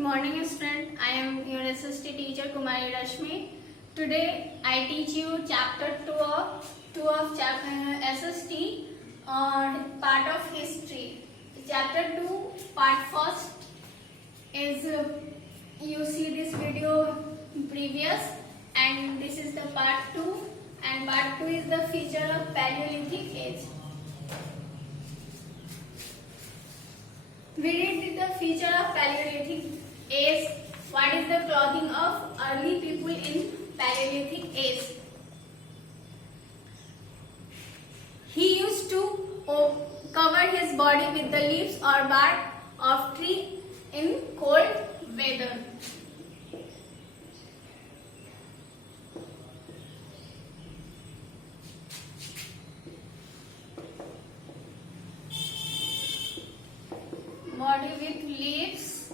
morning, student. I am your SST teacher Kumari Rashmi. Today I teach you chapter 2 of SST on part of history. Chapter 2 part first is you see this video previous, and this is the part 2, and part 2 is the feature of Paleolithic age. We read the feature of Paleolithic age. What is the clothing of early people in Paleolithic age? He used to cover his body with the leaves or bark of tree in cold weather. Body with leaves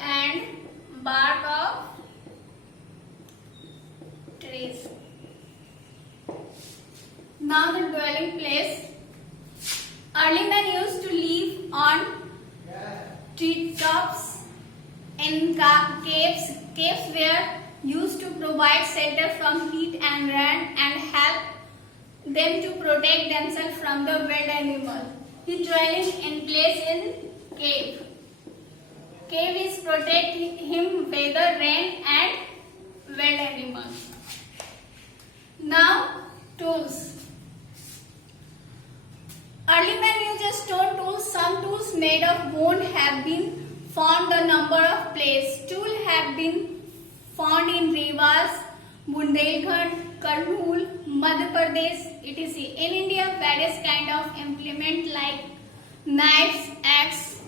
and bark of trees. Now the dwelling place. Early men used to live on treetops in caves. Caves were used to provide shelter from heat and rain and help them to protect themselves from the wild animals. His dwelling in place in cave. Cave is protect him weather, rain and wild animals. Now tools. Early men used stone tools. Some tools made of bone have been found a number of places. Tools have been found in Revas, Bundelkhand, Kurnool, Madhya Pradesh, etc. In India, various kind of implement like knives, axe,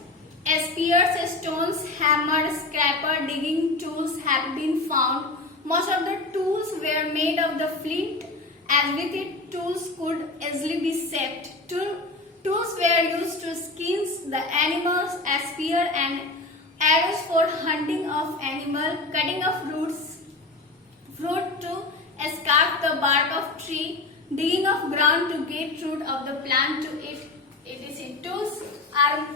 spears, stones, hammer, scraper, digging tools have been found. Most of the tools were made of the flint, as with it tools could easily be shaped. Tools were used to skin the animals, spear and arrows for hunting of animal, cutting of fruit to scarf the bark of tree, digging of ground to get root of the plant to eat, etc. Tools are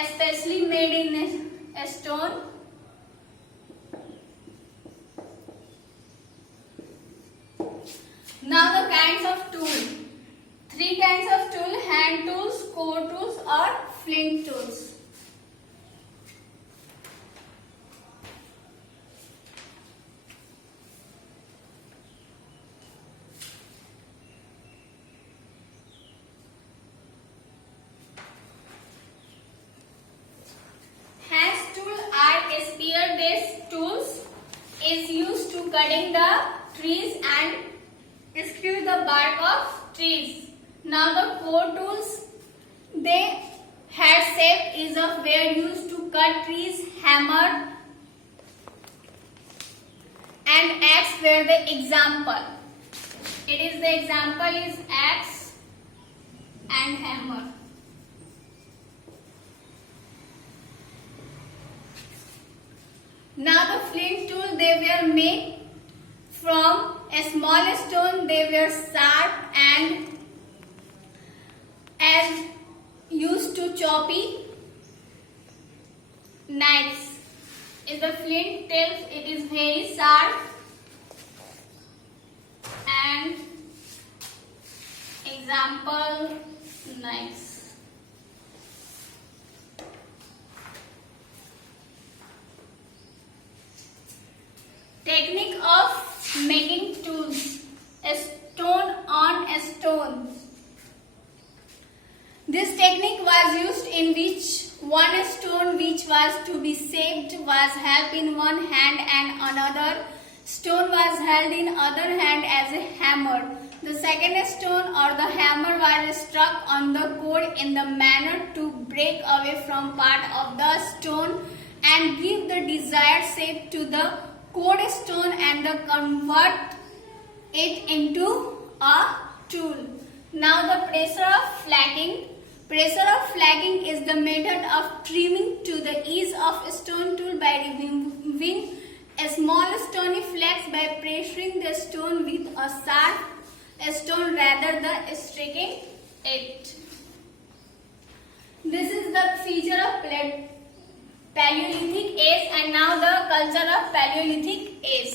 especially made in a stone. Now the kinds of tool. 3 kinds of tool: hand tools, core tools or flint tools. Hand tools are spear-based tools is used to cutting the trees and screw the bark of trees. Now the core tools, they had shape is of were used to cut trees. Hammer and axe were the example. It is the example is axe and hammer. Now the flint tool, they were made from a small stone. They were sharp and as used to choppy knives. Is the flint tells it is very sharp and example knives. Technique of making tools. A stone on a stone. This technique was used in which one stone which was to be shaped was held in one hand and another stone was held in other hand as a hammer. The second stone or the hammer was struck on the core in the manner to break away from part of the stone and give the desired shape to the core stone and convert it into a tool. Now the pressure of flagging. Pressure of flagging is the method of trimming to the edge of a stone tool by removing a small stony flakes by pressuring the stone with a sharp stone rather than striking it. This is the feature of Paleolithic age, and now the culture of Paleolithic age.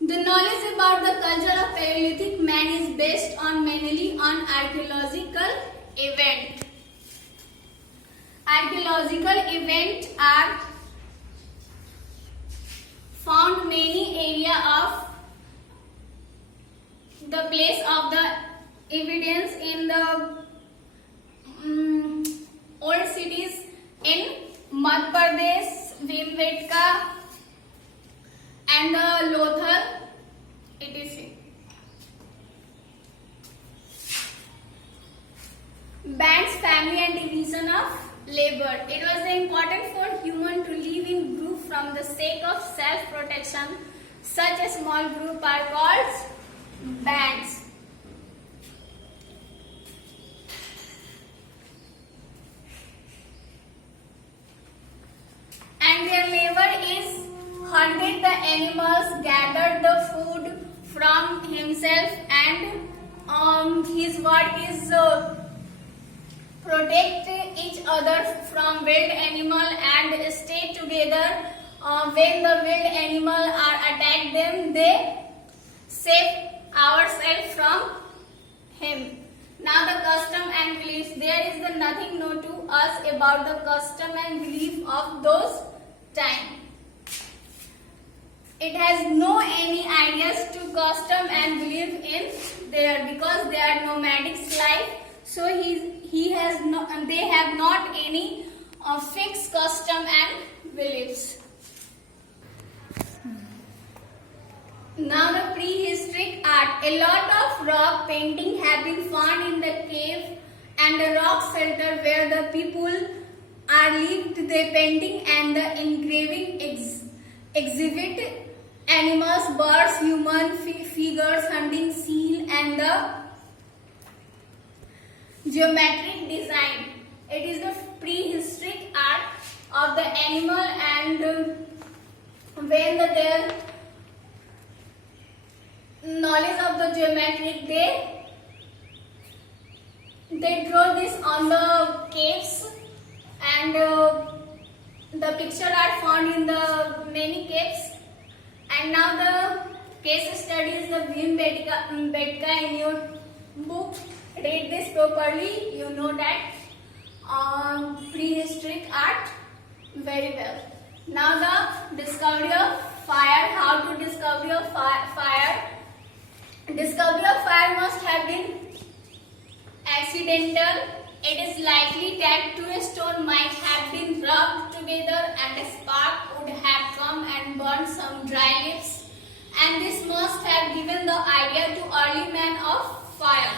The knowledge about the culture of Paleolithic man is based on mainly on archaeological event. Archaeological events are found many area of the place of the evidence in the old cities in Madhya Pradesh, Bhimbetka and the Lothal, etc. Bands, family and division of labor. It was important for human to live in group from the sake of self-protection. Such a small group are called bands. And their labor is hunted the animals, gathered the food from himself, and his work is protect each other from wild animal and stay together. When the wild animal are attacked them, they save ourselves from him. Now the custom and beliefs. There is nothing new to us about the custom and belief of those time. It has no any ideas to custom and belief in there because they are nomadic life. So they have not any fixed custom and beliefs. Now the prehistoric art. A lot of rock painting have been found in the cave and the rock shelter where the people are lived. The painting and the engraving exhibit animals, birds, human figures, hunting seal and the geometric design. It is the prehistoric art of the animal, and when their knowledge of the geometric, they draw this on the caves, and the picture are found in the many caves. And now the case study is the Bhimbetka in your book. Read this properly. You know that prehistoric art very well. Now the discovery of fire. How to discover of fire? Discovery of fire must have been accidental. It is likely that two stones might have been rubbed together and a spark would have come and burned some dry leaves. And this must have given the idea to early man of fire.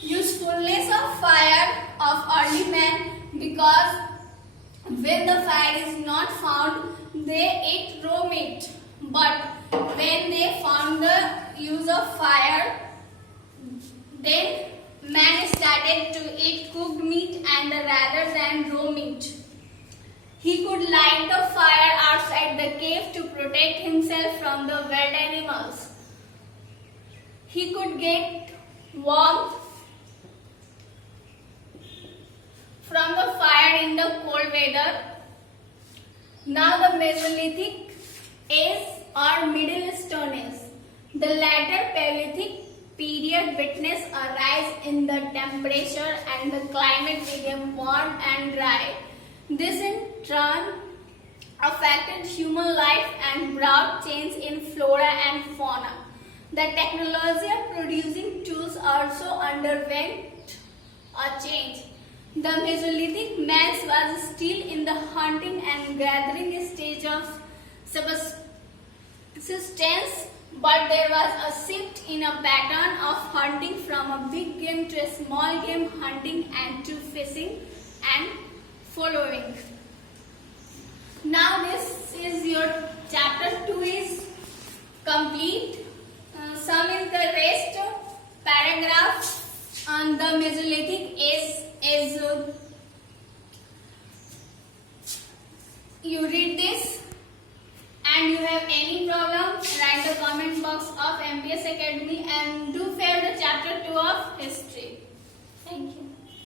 Usefulness of fire of early man, because when the fire is not found, they eat raw meat. But when they found the use of fire, then man started to eat cooked meat and rather than raw meat. He could light the fire outside the cave to protect himself from the wild animals. He could get warmth from the fire in the cold weather. Now the Mesolithic age or Middle Stone Age. The latter Paleolithic period witnessed a rise in the temperature and the climate became warm and dry. This in turn affected human life and brought change in flora and fauna. The technology of producing tools also underwent a change. The Mesolithic man was still in the hunting and gathering stage of subsistence, but there was a shift in a pattern of hunting from a big game to a small game hunting and to fishing and following. Now this is your chapter 2 is complete. Some is the rest paragraph on the Mesolithic age is you read this, and you have any problem, write the comment box of MPS Academy and do fail the chapter